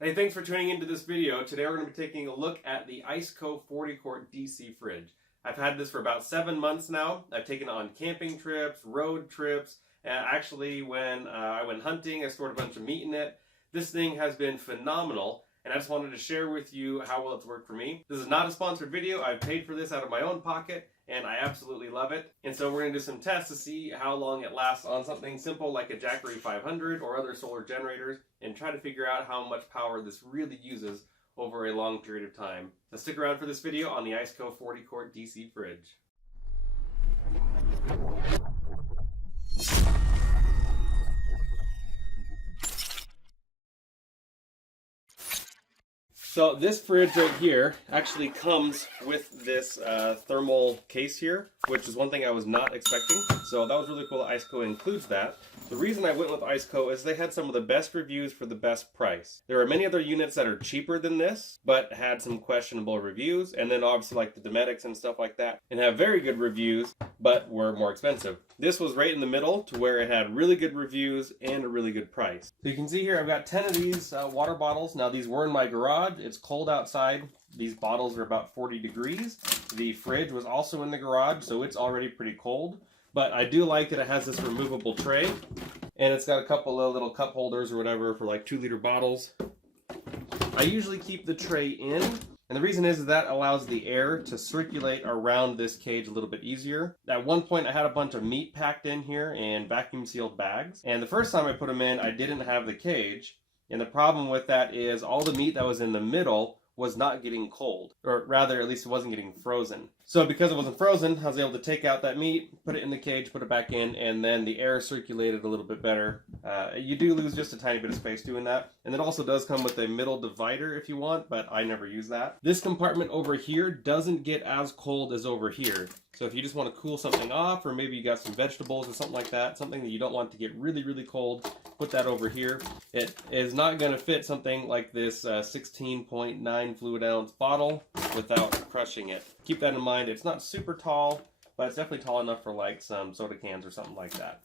Hey, thanks for tuning into this video. Today we're going to be taking a look at the ICECO 40-quart DC fridge. I've had this for about 7 months now. I've taken it on camping trips, road trips, and actually when I went hunting, I stored a bunch of meat in it. This thing has been phenomenal, and I just wanted to share with you how well it's worked for me. This is not a sponsored video. I've paid for this out of my own pocket, and I absolutely love it. And so we're going to do some tests to see how long it lasts on something simple like a Jackery 500 or other solar generators, and try to figure out how much power this really uses over a long period of time. So stick around for this video on the ICECO 40-quart DC fridge. So this fridge right here actually comes with this thermal case here, which is one thing I was not expecting. So that was really cool that ICECO includes that. The reason I went with ICECO is they had some of the best reviews for the best price. There are many other units that are cheaper than this, but had some questionable reviews. And then obviously like the Domestics and stuff like that, and have very good reviews, but were more expensive. This was right in the middle to where it had really good reviews and a really good price. So you can see here I've got 10 of these water bottles. Now these were in my garage. It's cold outside. These bottles are about 40 degrees. The fridge was also in the garage, so it's already pretty cold. But I do like that it has this removable tray, and it's got a couple of little cup holders or whatever for like 2-liter bottles. I usually keep the tray in, and the reason is that allows the air to circulate around this cage a little bit easier. At one point I had a bunch of meat packed in here in vacuum sealed bags, and the first time I put them in I didn't have the cage, and the problem with that is all the meat that was in the middle was not getting cold, or rather at least it wasn't getting frozen. So because it wasn't frozen, I was able to take out that meat, put it in the cage, put it back in, and then the air circulated a little bit better. You do lose just a tiny bit of space doing that. And it also does come with a middle divider if you want, but I never use that. This compartment over here doesn't get as cold as over here. So if you just want to cool something off, or maybe you got some vegetables or something like that, something that you don't want to get really, really cold, put that over here. It is not going to fit something like this 16.9 fluid ounce bottle without crushing it. Keep that in mind. It's not super tall, but it's definitely tall enough for like some soda cans or something like that.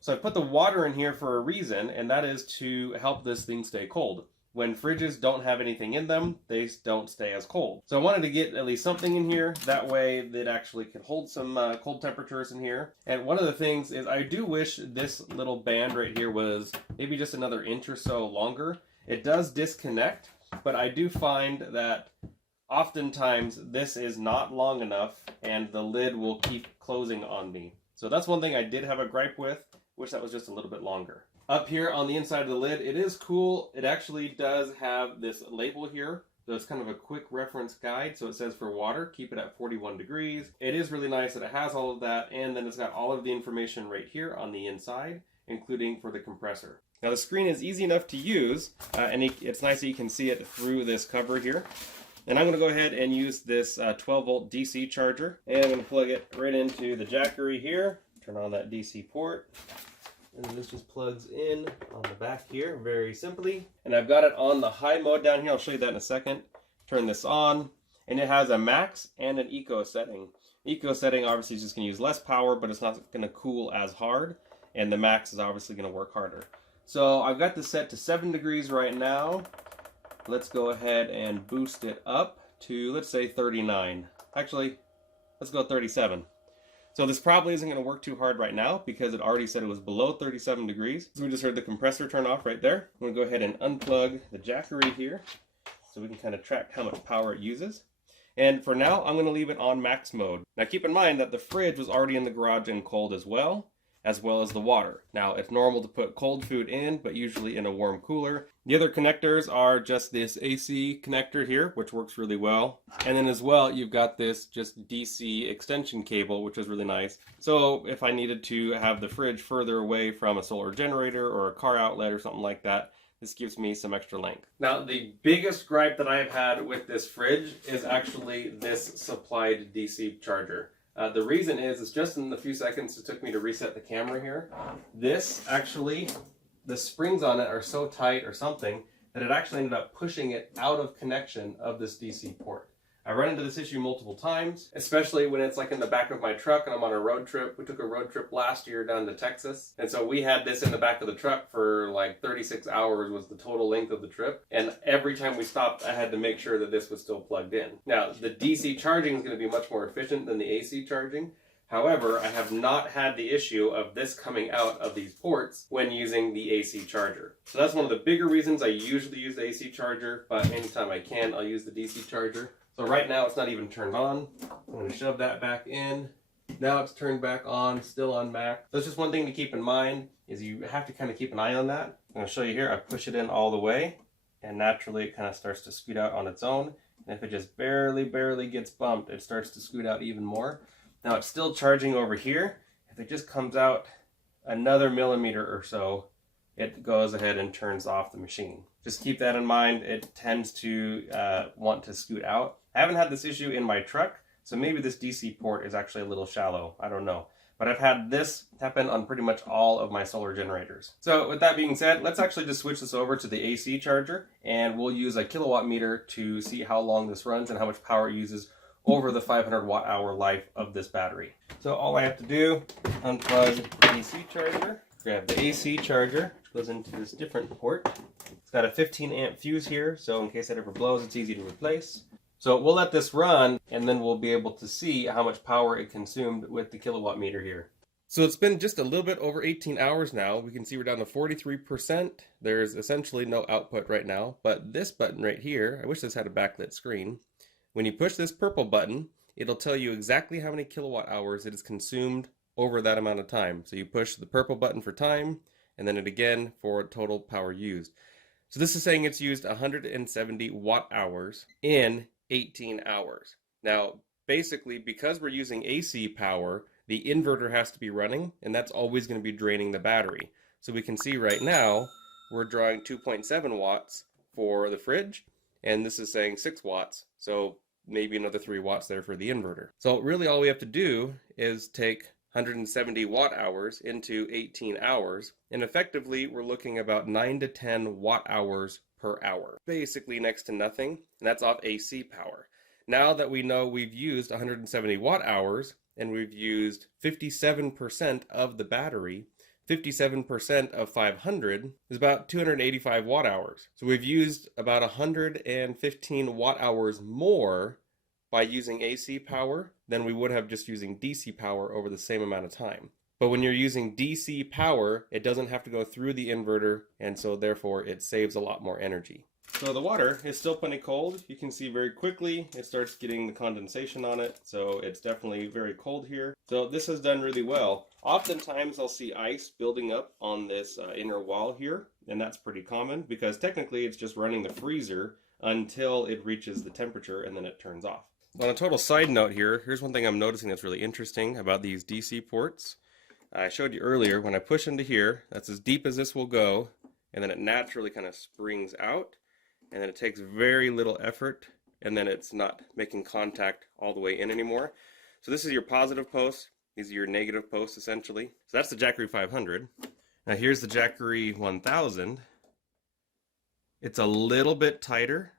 So I put the water in here for a reason, and that is to help this thing stay cold. When fridges don't have anything in them, they don't stay as cold. So I wanted to get at least something in here. That way that actually can hold some cold temperatures in here. And one of the things is I do wish this little band right here was maybe just another inch or so longer. It does disconnect, but I do find that oftentimes this is not long enough and the lid will keep closing on me. So that's one thing I did have a gripe with. Wish that was just a little bit longer. Up here on the inside of the lid, it is cool. It actually does have this label here. So it's kind of a quick reference guide. So it says for water, keep it at 41 degrees. It is really nice that it has all of that. And then it's got all of the information right here on the inside, including for the compressor. Now the screen is easy enough to use, and it's nice that you can see it through this cover here. And I'm going to go ahead and use this 12-volt DC charger. And I'm going to plug it right into the Jackery here. Turn on that DC port. And then this just plugs in on the back here very simply. And I've got it on the high mode down here. I'll show you that in a second. Turn this on. And it has a max and an eco setting. Eco setting obviously is just going to use less power, but it's not going to cool as hard. And the max is obviously going to work harder. So I've got this set to 7 degrees right now. Let's go ahead and boost it up to, let's say, 39. Actually, let's go 37. So this probably isn't going to work too hard right now because it already said it was below 37 degrees. So we just heard the compressor turn off right there. I'm going to go ahead and unplug the Jackery here so we can kind of track how much power it uses. And for now, I'm going to leave it on max mode. Now keep in mind that the fridge was already in the garage and cold as well as the water. Now it's normal to put cold food in, but usually in a warm cooler. The other connectors are just this AC connector here, which works really well. And then as well, you've got this just DC extension cable, which is really nice. So if I needed to have the fridge further away from a solar generator or a car outlet or something like that, this gives me some extra length. Now, the biggest gripe that I've had with this fridge is actually this supplied DC charger. The reason is just in the few seconds it took me to reset the camera here. This actually, the springs on it are so tight or something that it actually ended up pushing it out of connection of this DC port. I run into this issue multiple times, especially when it's like in the back of my truck and I'm on a road trip. We took a road trip last year down to Texas, and so we had this in the back of the truck for like 36 hours was the total length of the trip, and every time we stopped I had to make sure that this was still plugged in. Now the DC charging is going to be much more efficient than the AC charging. However, I have not had the issue of this coming out of these ports when using the AC charger. So that's one of the bigger reasons I usually use the AC charger, but anytime I can, I'll use the DC charger. So right now it's not even turned on. I'm going to shove that back in. Now it's turned back on, still on max. So it's just one thing to keep in mind is you have to kind of keep an eye on that. I'm going to show you here. I push it in all the way, and naturally it kind of starts to scoot out on its own. And if it just barely gets bumped, it starts to scoot out even more. Now it's still charging over here. If it just comes out another millimeter or so, it goes ahead and turns off the machine. Just keep that in mind. It tends to want to scoot out. I haven't had this issue in my truck, so maybe this DC port is actually a little shallow. I don't know. But I've had this happen on pretty much all of my solar generators. So with that being said, let's actually just switch this over to the AC charger, and we'll use a kilowatt meter to see how long this runs and how much power it uses over the 500 watt-hour life of this battery. So all I have to do, unplug the AC charger, grab the AC charger, which goes into this different port. It's got a 15 amp fuse here, so in case it ever blows, it's easy to replace. So we'll let this run, and then we'll be able to see how much power it consumed with the kilowatt meter here. So it's been just a little bit over 18 hours now. We can see we're down to 43%. There's essentially no output right now, but this button right here, I wish this had a backlit screen. When you push this purple button, it'll tell you exactly how many kilowatt hours it is consumed over that amount of time. So you push the purple button for time, and then it again for total power used. So this is saying it's used 170 watt hours in 18 hours. Now, basically, because we're using AC power, the inverter has to be running, and that's always going to be draining the battery. So we can see right now, we're drawing 2.7 watts for the fridge, and this is saying 6 watts. So maybe another 3 watts there for the inverter. So really all we have to do is take 170 watt hours into 18 hours, and effectively we're looking about 9 to 10 watt hours per hour. Basically next to nothing, and that's off AC power. Now that we know we've used 170 watt hours, and we've used 57% of the battery, 57% of 500 is about 285 watt hours. So we've used about 115 watt hours more by using AC power than we would have just using DC power over the same amount of time. But when you're using DC power, it doesn't have to go through the inverter, and so therefore it saves a lot more energy. So the water is still plenty cold. You can see very quickly it starts getting the condensation on it, so it's definitely very cold here. So this has done really well. Oftentimes I'll see ice building up on this inner wall here, and that's pretty common because technically it's just running the freezer until it reaches the temperature and then it turns off. On a total side note here, here's one thing I'm noticing that's really interesting about these DC ports. I showed you earlier, when I push into here, that's as deep as this will go, and then it naturally kind of springs out, and then it takes very little effort, and then it's not making contact all the way in anymore. So this is your positive post, these are your negative posts essentially. So that's the Jackery 500. Now here's the Jackery 1000. It's a little bit tighter,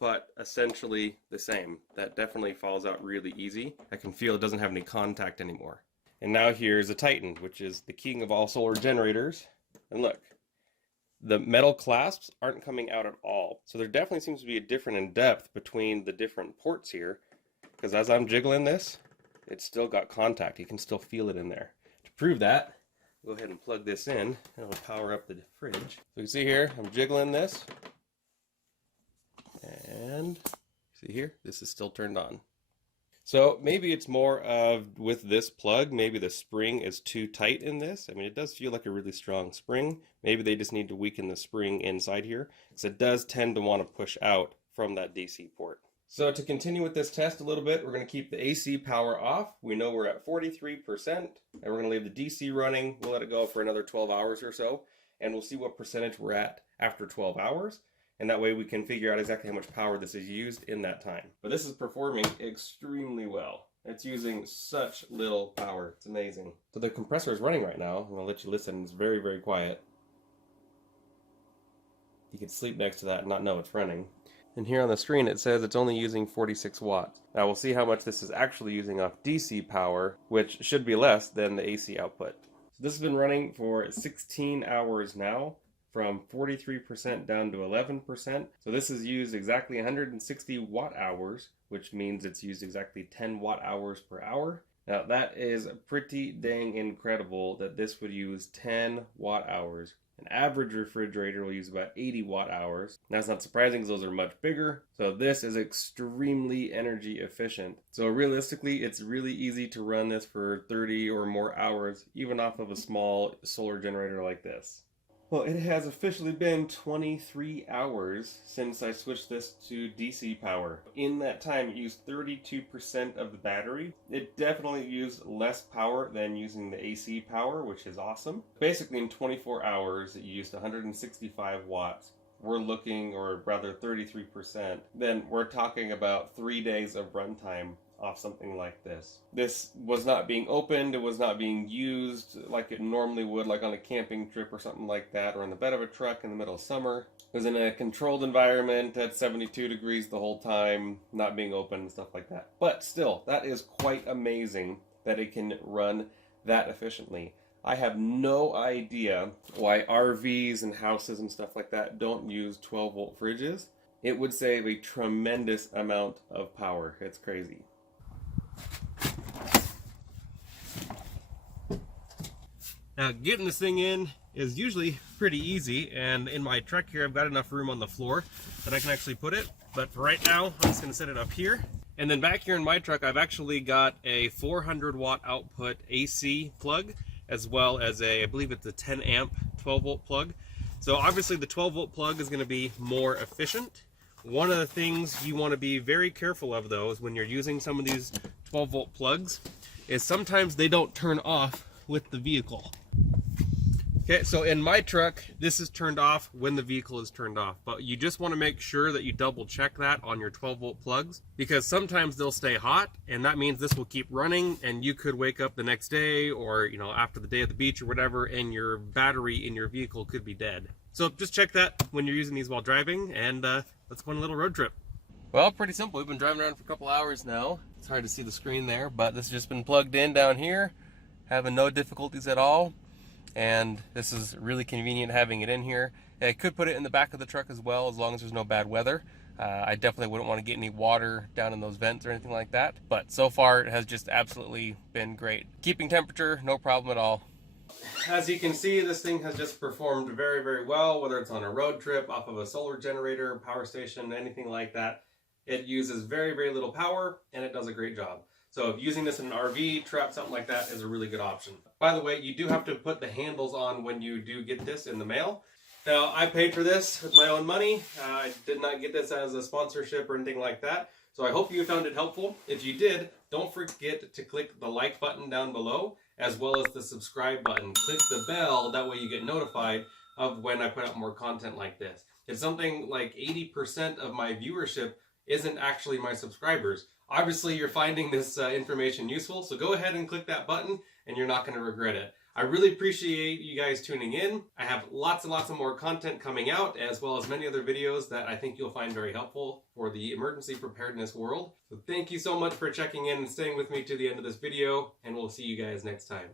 but essentially the same. That definitely falls out really easy. I can feel it doesn't have any contact anymore. And now here's a Titan, which is the king of all solar generators. And look, the metal clasps aren't coming out at all. So there definitely seems to be a difference in depth between the different ports here, because as I'm jiggling this, it's still got contact. You can still feel it in there. To prove that, go ahead and plug this in, and it'll power up the fridge. So you can see here, I'm jiggling this, and see here, this is still turned on. So maybe it's more of, with this plug, maybe the spring is too tight in this. I mean, it does feel like a really strong spring. Maybe they just need to weaken the spring inside here, because it does tend to want to push out from that DC port. So to continue with this test a little bit, we're going to keep the AC power off. We know we're at 43%, and we're going to leave the DC running. We'll let it go for another 12 hours or so, and we'll see what percentage we're at after 12 hours. And that way we can figure out exactly how much power this is used in that time. But this is performing extremely well. It's using such little power. It's amazing. So the compressor is running right now. I'm going to let you listen. It's very, very quiet. You can sleep next to that and not know it's running. And here on the screen it says it's only using 46 watts. Now we'll see how much this is actually using off DC power, which should be less than the AC output. So this has been running for 16 hours now, from 43% down to 11%. So this is used exactly 160 watt hours, which means it's used exactly 10 watt hours per hour. Now that is pretty dang incredible that this would use 10 watt hours. An average refrigerator will use about 80 watt hours. Now it's not surprising because those are much bigger. So this is extremely energy efficient. So realistically, it's really easy to run this for 30 or more hours, even off of a small solar generator like this. Well, it has officially been 23 hours since I switched this to DC power. In that time, it used 32% of the battery. It definitely used less power than using the AC power, which is awesome. Basically, in 24 hours, it used 165 watts. We're looking, or rather 33%, then we're talking about 3 days of runtime off something like this. This was not being opened, it was not being used like it normally would, like on a camping trip or something like that, or in the bed of a truck in the middle of summer. It was in a controlled environment at 72 degrees the whole time, not being open and stuff like that. But still, that is quite amazing that it can run that efficiently. I have no idea why RVs and houses and stuff like that don't use 12 volt fridges. It would save a tremendous amount of power. It's crazy. Now getting this thing in is usually pretty easy, and in my truck here I've got enough room on the floor that I can actually put it, but for right now I'm just going to set it up here. And then back here in my truck I've actually got a 400 watt output AC plug, as well as I believe it's a 10 amp 12 volt plug. So obviously the 12 volt plug is going to be more efficient. One of the things you want to be very careful of though is when you're using some of these 12 volt plugs is sometimes they don't turn off with the vehicle. Okay, so in my truck, this is turned off when the vehicle is turned off, but you just want to make sure that you double check that on your 12 volt plugs, because sometimes they'll stay hot, and that means this will keep running, and you could wake up the next day, or after the day of the beach or whatever, and your battery in your vehicle could be dead. So just check that when you're using these while driving, and let's go on a little road trip. Well, pretty simple. We've been driving around for a couple hours now. It's hard to see the screen there, but this has just been plugged in down here, having no difficulties at all. And this is really convenient having it in here. I could put it in the back of the truck as well, as long as there's no bad weather. I definitely wouldn't want to get any water down in those vents or anything like that. But so far it has just absolutely been great. Keeping temperature, no problem at all. As you can see, this thing has just performed very, very well, whether it's on a road trip, off of a solar generator, power station, anything like that. It uses very, very little power, and it does a great job. So using this in an RV, trap, something like that is a really good option. By the way, you do have to put the handles on when you do get this in the mail. Now, I paid for this with my own money. I did not get this as a sponsorship or anything like that. So I hope you found it helpful. If you did, don't forget to click the like button down below, as well as the subscribe button. Click the bell, that way you get notified of when I put out more content like this. It's something like 80% of my viewership isn't actually my subscribers. Obviously, you're finding this information useful, so go ahead and click that button, and you're not going to regret it. I really appreciate you guys tuning in. I have lots and lots of more content coming out, as well as many other videos that I think you'll find very helpful for the emergency preparedness world. So thank you so much for checking in and staying with me to the end of this video, and we'll see you guys next time.